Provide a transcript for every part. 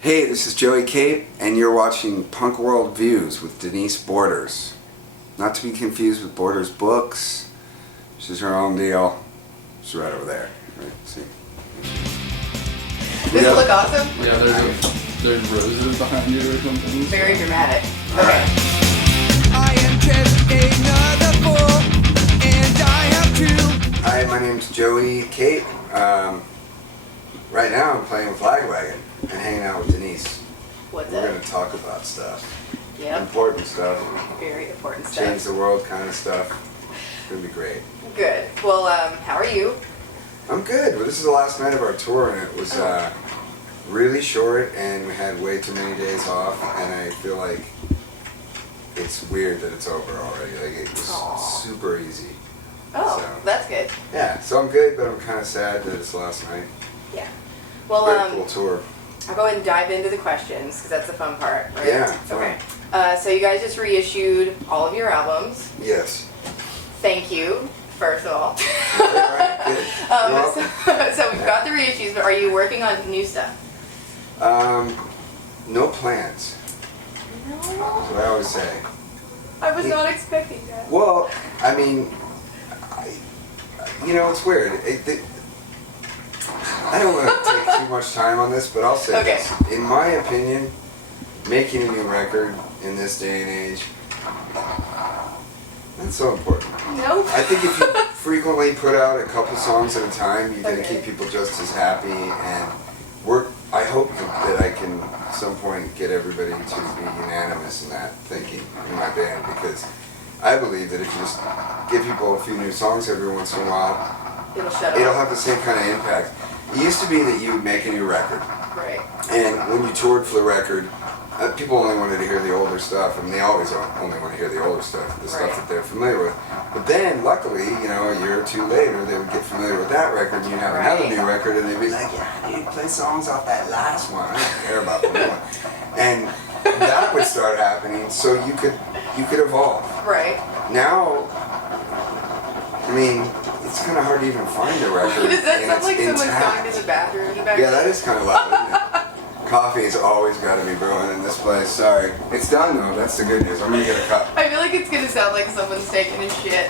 Hey, this is Joey Cape, and you're watching Punk World Views with Denise Borders. Not to be confused with Borders Books. She's her own deal. She's right over there. Right? See? Does it look awesome? Yeah, there's roses behind you or something. Very dramatic. Okay. I am just another fool, and I have to. Hi, my name's Joey Cape. Right now I'm playing with Lagwagon and hanging out with Denise. What's We're up? going to talk about stuff. Yep. Important stuff. Very important Change stuff. the world kind of stuff. It's going to be great. Good. Well, how are you? I'm good. Well, this is the last night of our tour, and it was really short, and we had way too many days off, and I feel like it's weird that it's over already. Like, it was super easy. Oh, So- that's good. Yeah, so I'm good, but I'm kind of sad that it's the last night. Yeah. Well, Very cool tour. I'll go ahead and dive into the questions because that's the fun part, right? Yeah, fun. Okay. So you guys just reissued all of your albums. Yes. Thank you, first of all. Right, good. You're welcome. So we've got the reissues, but are you working on new stuff? No plans. No. That's what I always say. I was not expecting that. Well, I mean, it's weird. I don't want to take too much time on this, but I'll say Okay. this. In my opinion, making a new record in this day and age, that's so important. No. I think if you frequently put out a couple songs at a time, you're going to Okay. keep people just as happy. And I hope that I can at some point get everybody to be unanimous in that thinking in my band, because I believe that if you just give people a few new songs every once in a while, It'll have the same kind of impact. It used to be that you would make a new record, Right. and when you toured for the record, people only wanted to hear the older stuff, and they always only want to hear the older stuff, the stuff Right. that they're familiar with. But then, luckily, a year or two later, they would get familiar with that record, and you'd have another Right. new record, and they'd be like, yeah, dude, play songs off that last one. I don't care about the new one. And that would start happening, so you could evolve. Right. Now, I mean, it's kind of hard to even find a record. Does that and sound it's like someone's intact. going to the bathroom in the back? Yeah, that is kind of loud, isn't it? Coffee's always got to be brewing in this place. Sorry. It's done, though. That's the good news. I'm going to get a cup. I feel like it's going to sound like someone's taking a shit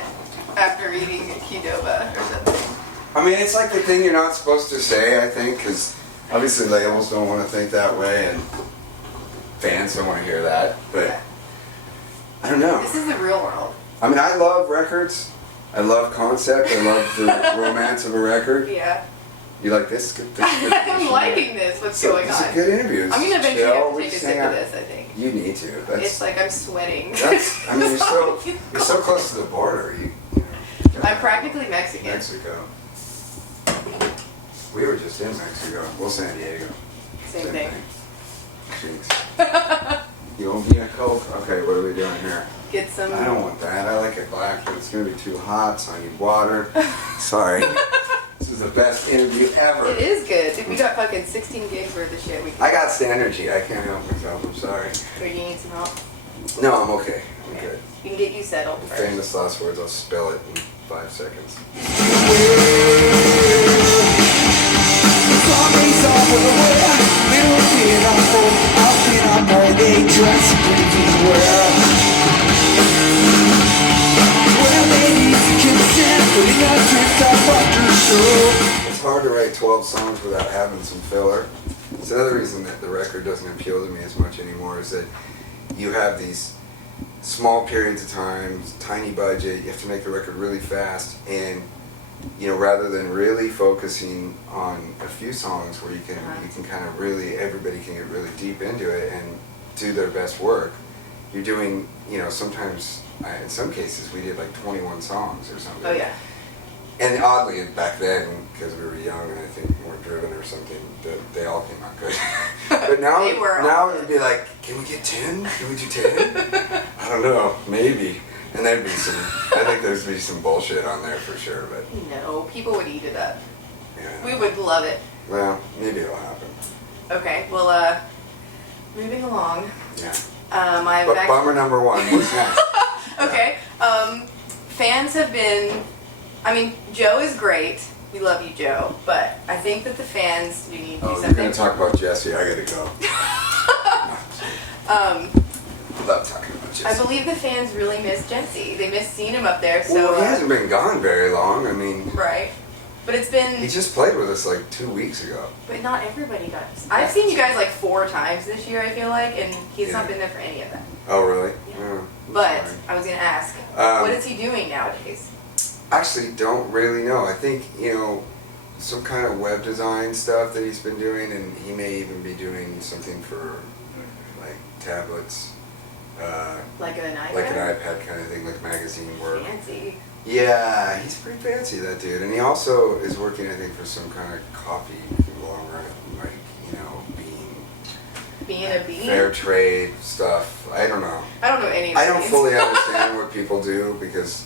after eating Qdoba or something. I mean, it's like the thing you're not supposed to say, I think, because obviously labels don't want to think that way, and fans don't want to hear that. But I don't know. This is the real world. I mean, I love records. I love concept. I love the romance of a record. Yeah. You like this? Good. I'm liking this. What's going It's a on? good interview. I'm going to eventually Chill, have to we take a just sip hang of out. this, I think. You need to. It's like I'm sweating. I mean, you're so close to the border. I'm practically Mexican. Mexico. We were just in Mexico. Well, San Diego. Same thing. Jinx. You want me a Coke? Okay, what are we doing here? Get some. I don't want that. I like it black, but it's going to be too hot, so I need water. Sorry. This is the best interview ever. It is good. Dude, we got fucking 16 gigs worth of shit. I got Standergy. I can't help myself. I'm sorry. Or you need some help? No, I'm okay. I'm good. We can get you settled The first. famous last words, I'll spell it in 5 seconds. Zombies all everywhere. Little kid on foot, out in a Monday dress, everywhere. Well, ladies, consent, putting a drift up after show. It's hard to write 12 songs without having some filler. It's the other reason that the record doesn't appeal to me as much anymore, is that you have these small periods of time, tiny budget, you have to make the record really fast, and rather than really focusing on a few songs where you can kind of really, everybody can get really deep into it and do their best work, you're doing, sometimes, in some cases, we did like 21 songs or something. Oh, yeah. And oddly, back then, because we were young and I think more driven or something, they all came out good. But now, They were all now good. it'd be like, can we get 10? Can we do 10? I don't know, maybe. And there'd be I think there'd be some bullshit on there for sure, but No, people would eat it up. yeah. We would love it. Well, maybe it'll happen. Okay, well, moving along. Yeah. I've But actually... bummer number 1, what's next? Okay, fans have been... I mean, Joe is great. we love you, Joe, but I think that the fans do need to do Oh, you're something. gonna talk about Jesse. I gotta go. I love talking about Jesse. I believe the fans really miss Jesse. They miss seeing him up there. So Well, he hasn't been gone very long. I mean, right, but it's been. he just played with us like 2 weeks ago. But not everybody does. I've seen you guys like 4 times this year. I feel like, and he's not Yeah. been there for any of them. Oh, really? Yeah. Oh, I'm But sorry. I was gonna ask, what is he doing nowadays? Actually, don't really know. I think, some kind of web design stuff that he's been doing, and he may even be doing something for like tablets, Like an iPad? like an iPad kind of thing, like magazine work. Fancy. Yeah, he's pretty fancy, that dude. And he also is working, I think, for some kind of coffee conglomerate, like, Being a bee? fair trade stuff. I don't know. I don't know any of I don't these. fully understand what people do because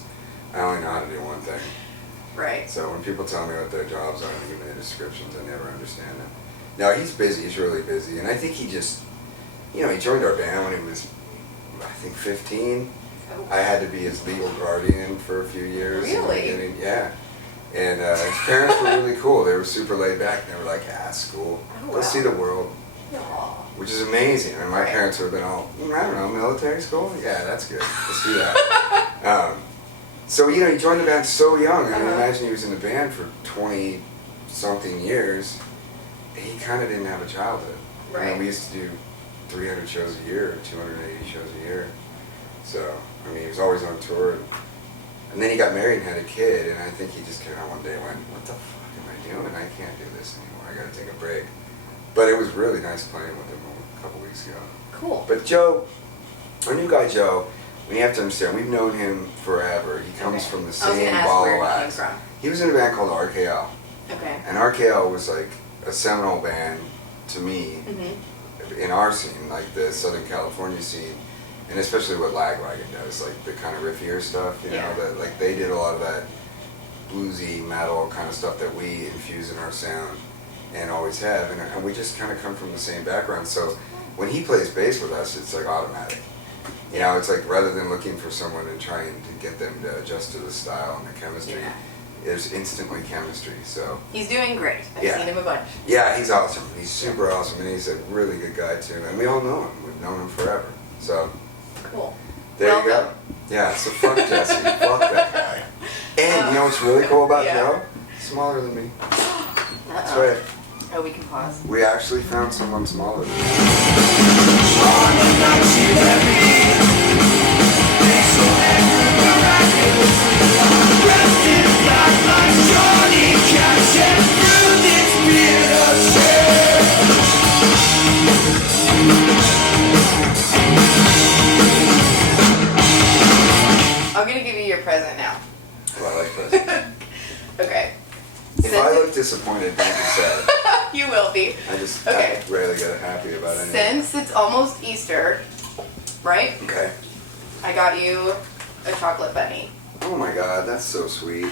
I only know how to do one thing. Right. So when people tell me what their jobs are and give me the descriptions, I never understand them. No, he's busy. He's really busy. And I think he just, he joined our band when he was, I think, 15. Oh. I had to be his legal guardian for a few years. Really? Yeah. And his parents were really cool. They were super laid back. They were like, school. Oh, Go wow. see the world. Aw. Which is amazing. I mean, my Right. parents would have been all, I don't know, military school? Yeah, that's good. Let's do that. So, he joined the band so young. I mean, Uh-huh. imagine he was in the band for 20-something years. He kind of didn't have a childhood. Right. We used to do 300 shows a year, 280 shows a year. So, I mean, he was always on tour. And then he got married and had a kid, and I think he just came out one day and went, what the fuck am I doing? I can't do this anymore. I gotta take a break. But it was really nice playing with him a couple weeks ago. Cool. But Joe, our new guy Joe, we have to understand, we've known him forever. He comes Okay. from the I was same gonna ask ball where of he came wax. from. He was in a band called RKL. Okay. And RKL was like a seminal band to me Mm-hmm. in our scene, like the Southern California scene, and especially what Lagwagon does, like the kind of riffier stuff, Yeah. that like they did a lot of that bluesy metal kind of stuff that we infuse in our sound and always have, and we just kind of come from the same background. So when he plays bass with us, it's like automatic. It's like rather than looking for someone and trying to get them to adjust to the style and the chemistry, Yeah. there's instantly chemistry. So He's doing great. I've Yeah. seen him a bunch. yeah, he's awesome. He's super awesome, and he's a really good guy too. And we all know him. We've known him forever. So Cool. there you go. Welcome. Yeah. So fuck Jesse. Fuck that guy. And you know what's really cool about Yeah. Joe? He's smaller than me. That's Uh-oh. right. Oh, we can pause. We actually found someone smaller than me. I'm gonna give you your present now. Well, I like presents. Okay. If I look disappointed, don't be sad. You will be. I just Okay. I rarely get happy about anything. Since it's almost Easter, right? Okay. I got you a chocolate bunny. Oh my God, that's so sweet.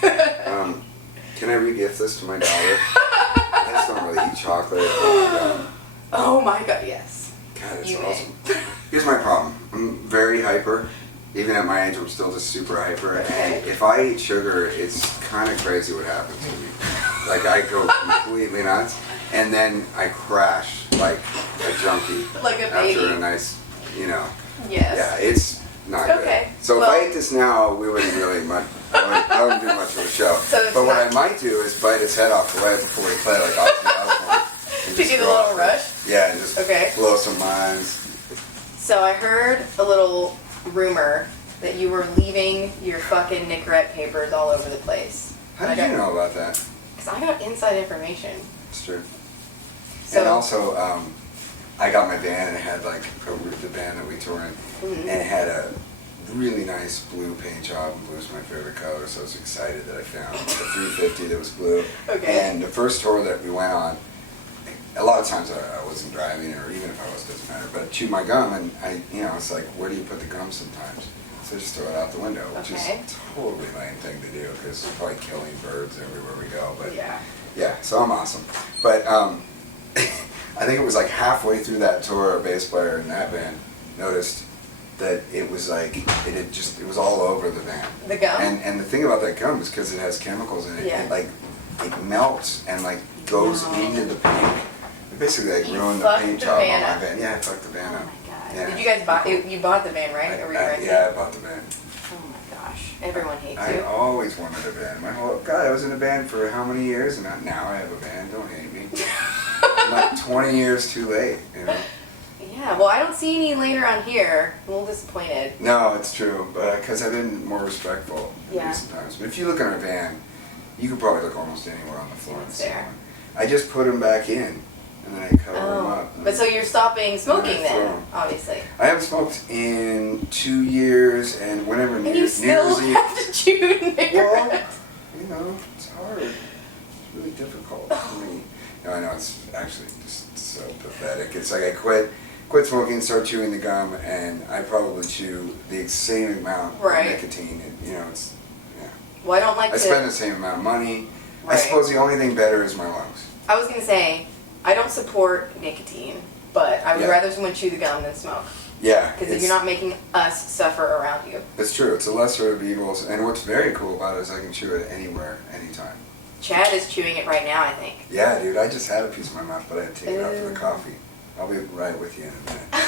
Can I re-gift this to my daughter? I just don't really eat chocolate. Oh Oh my god, yes. my God, it's You may. awesome. Here's my problem. I'm very hyper. Even at my age, I'm still just super hyper. Okay. And if I eat sugar, it's kind of crazy what happens to me. Like, I go completely nuts, and then I crash like a junkie. Like a baby. After a nice, Yes. yeah, it's not Okay. good. So Well- if I ate this now, we wouldn't really much. I wouldn't do much of a show. So it's But what I not- might do is bite its head off right before we play, like Ozzy Osbourne. and To just get a go little out rush? there. Yeah, and just Okay. blow some minds. So I heard a little rumor that you were leaving your fucking Nicorette papers all over the place. How did you know about that? Because I got inside information. It's true. So, And also, I got my band and it had like the band that we tour in, Mhm. and it had a really nice blue paint job. Blue is my favorite color, so I was excited that I found a 350 that was blue. Okay. And the first tour that we went on, a lot of times I wasn't driving, or even if I was, doesn't matter. But I chewed my gum, and it's like, where do you put the gum sometimes? So I just throw it out the window, which Okay. is a totally lame thing to do because it's probably killing birds everywhere we go. But yeah. yeah, so I'm awesome. But I think it was like halfway through that tour, a bass player in that band noticed that it was like, it was all over the van. The gum? And the thing about that gum is because it has chemicals in it, Yeah. it like it melts and like goes into the paint. It basically like You ruined the fucked paint the job on van my up. van. Yeah, I fucked the van Oh up. my god. Yeah. Did you guys buy? You bought the van, right? Or were you renting? Yeah, I bought the van. Oh my gosh. Everyone hates I you. always wanted a van. My whole God, I was in a band for how many years, and now I have a van. Don't hate me. I'm like 20 years too late, you know. Yeah. Well, I don't see any laying around here. I'm a little disappointed. No, it's true, but because I've been more respectful in Yeah. recent times. But if you look in our van, you could probably look almost anywhere on the floor and It's see there. one. I just put them back in, and then I cover them up. But so you're stopping smoking And I throw then, 'em. obviously. I haven't smoked in 2 years, and whenever And New you Year's still Eve. have to chew Well, cigarettes. you know, it's hard. It's really difficult for me. No, I know it's actually just so pathetic. It's like I quit smoking, start chewing the gum, and I probably chew the same amount Right. of nicotine. And, you know, it's yeah. Well, I don't like I to. spend the same amount of money. I Right. suppose the only thing better is my lungs. I was gonna say, I don't support nicotine, but I would Yeah. rather someone chew the gum than smoke. Yeah, Because you're not making us suffer around you. It's true. It's a lesser of evils, and what's very cool about it is I can chew it anywhere, anytime. Chad is chewing it right now, I think. Yeah, dude. I just had a piece in my mouth, but I had to take it out for the Ew. coffee. I'll be right with you in a minute.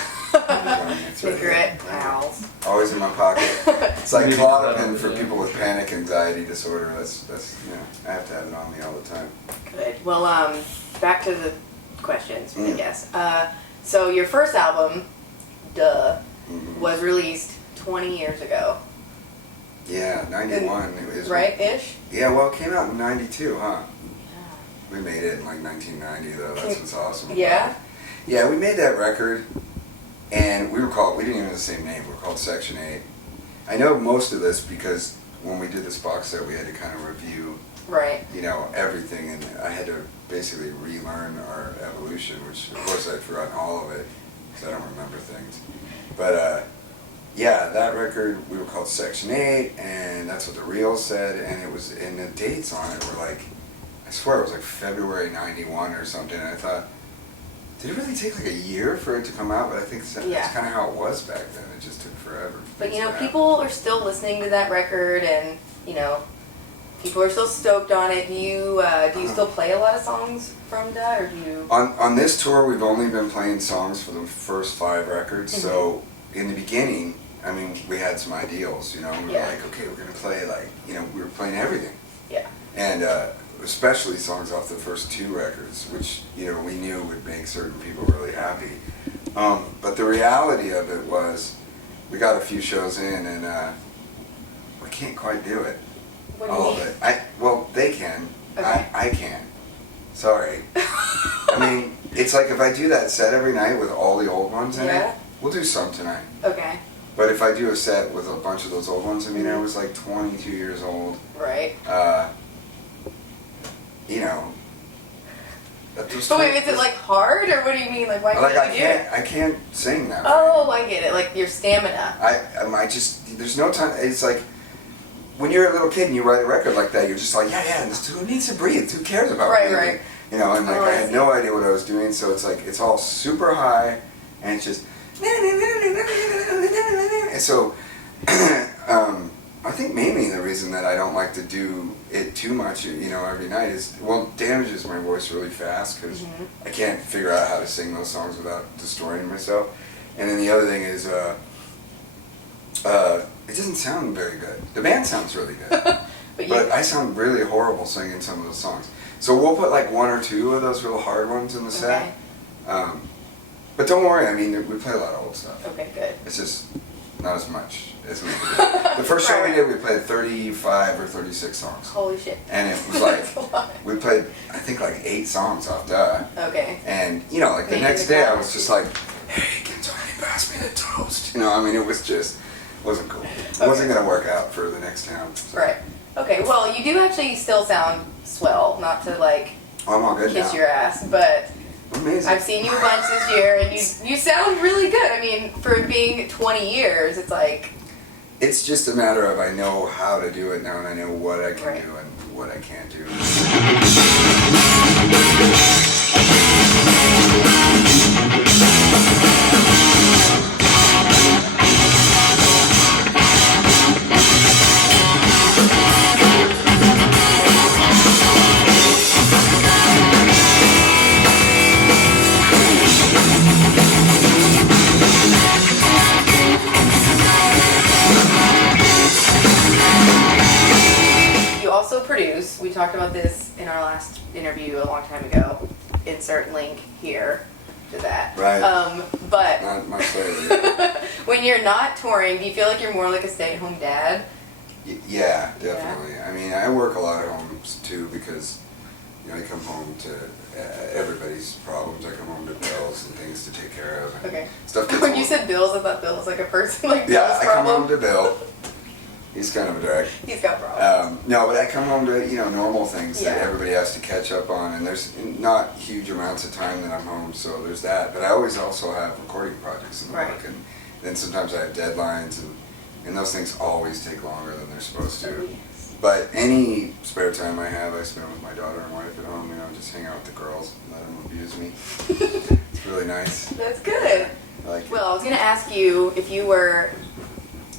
It's right Cigarette there. pals. Always in my pocket. It's like Maybe Klonopin that, for yeah. people with panic anxiety disorder. That's I have to have it on me all the time. Good. Well, back to the questions, I Mm. guess. So your first album, Duh, Mhm. was released 20 years ago. Yeah, 91. It was Right-ish? Yeah, well, it came out in 92, huh? We made it in like 1990, though. That's what's awesome. about Yeah? it. Yeah, we made that record, and we didn't even have the same name. We were called Section 8. I know most of this because when we did this box set, we had to kind of review, Right. you know, everything, and I had to basically relearn our evolution, which of course I'd forgotten all of it because I don't remember things. But yeah, that record we were called Section 8, and that's what the reel said, and it was, and the dates on it were like, I swear it was like February 91 or something, and I thought, did it really take like a year for it to come out? But I think that's Yeah. kind of how it was back then. It just took forever. for But things you know, to happen. people are still listening to that record, and you know, people are still stoked on it. Do you still play a lot of songs from that, or do you? On this tour, we've only been playing songs for the first 5 records. Mhm. So in the beginning, I mean, we had some ideals. You know, we were Yeah. like, okay, we're gonna play like, you know, we were playing everything. Yeah. And especially songs off the first 2 records, which, you know, we knew would make certain people really happy. But the reality of it was, we got a few shows in, and we can't quite do it. What do you All mean? of it. Well, they can. Okay. I can't. Sorry. I mean, it's like if I do that set every night with all the old ones in Yeah. it, we'll do some tonight. Okay. But if I do a set with a bunch of those old ones, I mean, I was like 22 years old. Right. You know. That was But wait, is it like hard, or what do you mean? Like, why like can't you do it? I can't sing that way. Oh, I get it. Like your stamina. I just, there's no time. It's like when you're a little kid and you write a record like that, you're just like, yeah, this, who needs to breathe? Who cares about Right, breathing? right. You know, and like Oh, I I had see. no idea what I was doing, so it's like it's all super high, and it's just, and so I think mainly the reason that I don't like to do it too much, you know, every night is, well, damages my voice really fast because Mhm. I can't figure out how to sing those songs without destroying myself. And then the other thing is, it doesn't sound very good. The band sounds really good, But you. but I sound really horrible singing some of those songs. So we'll put like 1 or 2 of those real hard ones in the set. Okay. But don't worry, I mean, we play a lot of old stuff. Okay. Good. It's just not as much as we did. The first show we did, we played 35 or 36 songs. Holy shit. And it was like, That's a lot. we played, I think, like 8 songs off Duh. Okay. And, you know, like the Making next the day I crowd. was just like, hey, can somebody pass me the toast? You know, I mean, it was just, wasn't cool. It wasn't going to work out for the next town. So. Right. Okay. Well, you do actually still sound swell. Not to like I'm all good kiss now. your ass, but Amazing. I've seen you a bunch this year, and you sound really good. I mean, for being 20 years, it's like. It's just a matter of I know how to do it now, and I know what I can Right. do and what I can't do. talked about this in our last interview a long time ago. Insert link here to that. Right. But Not much later. when you're not touring, do you feel like you're more like a stay-at-home dad? Yeah, definitely. I mean, I work a lot at home too because, you know, I come home to everybody's problems. I come home to bills and things to take care of. And Okay. Stuff gets When home. you said Bills, I thought Bill was like a person, like Yeah, Bill's I come problem. home to Bill. He's kind of a drag. He's got problems. No, but I come home to, you know, normal things that Yeah. everybody has to catch up on, and there's not huge amounts of time that I'm home, so there's that. But I always also have recording projects in the Right. work, and then sometimes I have deadlines, and those things always take longer than they're supposed to. But any spare time I have, I spend with my daughter and wife at home, you know, just hang out with the girls, let them abuse me. It's really nice. That's good. I like it. Well, I was going to ask you if you were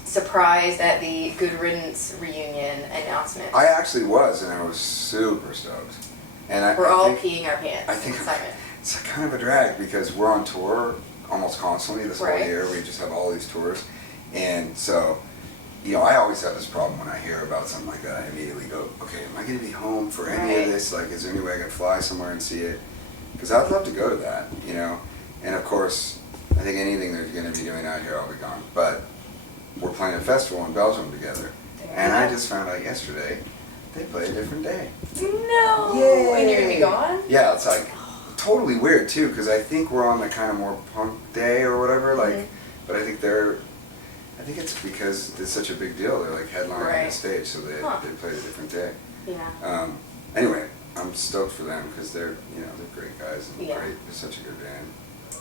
surprised at the Good Riddance reunion announcement. I actually was, and I was super stoked. And We're I all think, peeing our pants. I think excitement. it's kind of a drag because we're on tour almost constantly this whole Right. year. We just have all these tours. And so, you know, I always have this problem when I hear about something like that. I immediately go, okay, am I going to be home for any Right. of this? Like, is there any way I can fly somewhere and see it? Because I'd love to go to that, you know. And of course, I think anything they're going to be doing out here, I'll be gone. But we're playing a festival in Belgium together. And I just found out yesterday they play a different day. No. Yay. And you're going to be gone? Yeah, it's like totally weird too, because I think we're on the kind of more punk day or whatever. Like, Mhm. but I think it's because it's such a big deal. They're like headlining Right. the stage, so they played a different day. Yeah. Anyway, I'm stoked for them because they're they're great guys and Yeah. great. They're such a good band.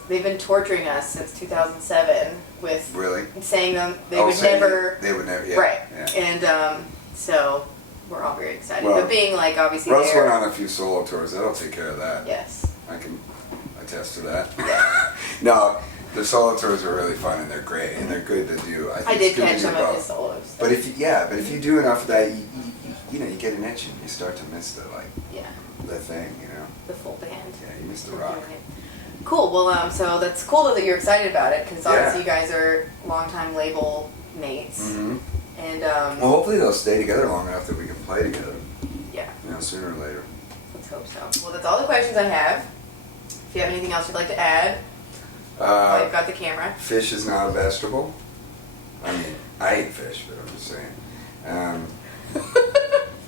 They've been torturing us since 2007 with Really? saying they Oh, would saying never. They would never. Yeah. Right. Yeah. And so we're all very excited. Well, but being like obviously Russ there. went on a few solo tours. That'll take care of that. Yes. I can attest to that. Yeah. No, the solo tours are really fun and they're great and they're good to do. think I it's did good to catch do some of both. his solos. But if you do enough of that, you know, you get an itch and you start to miss the Yeah, the thing, you know. the full band. Yeah, you miss the rock. Cool. Well, so that's cool that you're excited about it because obviously Yeah. you guys are longtime label mates, Mm-hmm. and Well, hopefully they'll stay together long enough that we can play together. yeah, You know, sooner or later. let's hope so. Well, that's all the questions I have. If you have anything else you'd like to add, while you've got the camera. Fish is not a vegetable. I mean, I eat fish, but I'm just saying.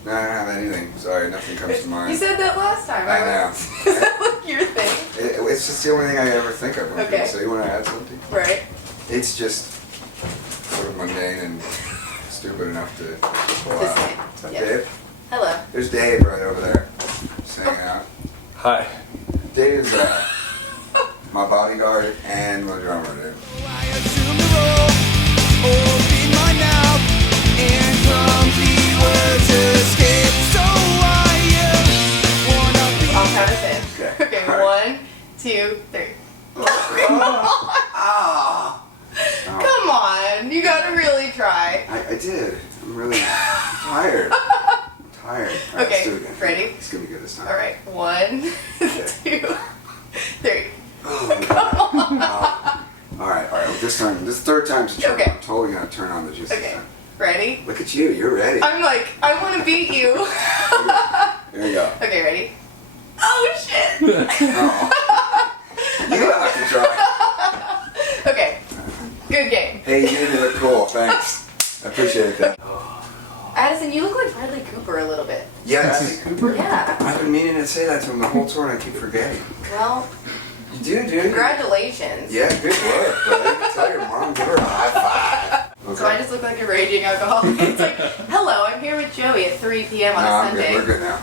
No, I don't have anything. Sorry, nothing comes to mind. You said that last time. I know. Is that like your thing? It's just the only thing I ever think of when Okay. people say, you want to add something? Right. It's just sort of mundane and stupid enough to pull Just out. saying, Hi, yeah. Dave. Hello. There's Dave right over there, just hanging out. Hi. Dave is my bodyguard and my drummer, dude. I assume the role, open my mouth, and clumsy words escape. So I wanna be. I'll count us in. Okay. Okay. All right. 1, 2, 3. Ah! Oh, Come on, you gotta really try. I did. I'm really tired. I'm tired. All right, Okay, let's do it again. ready? It's gonna be good this time. All right, 1, 2, 3. Oh, my God. Oh. All right. Well, this time, this third time's a charm. Okay. I'm totally gonna turn on the juice this Okay, time. ready? Look at you. You're ready. I'm like, I want to beat you. Here we go. Okay, ready? Oh shit! Oh. You have to try. Okay, good game. Hey, you did look cool. Thanks. I appreciate that. Addison, you look like Bradley Cooper a little bit. Yeah, Bradley Cooper. Yeah. I've been meaning to say that to him the whole tour, and I keep forgetting. Well, You do, dude. congratulations. Yeah, good work, buddy. Tell your mom, give her a high five. So I just look like a raging alcoholic. It's like, hello, I'm here with Joey at 3 p.m. on No, a I'm Sunday. good. We're good now.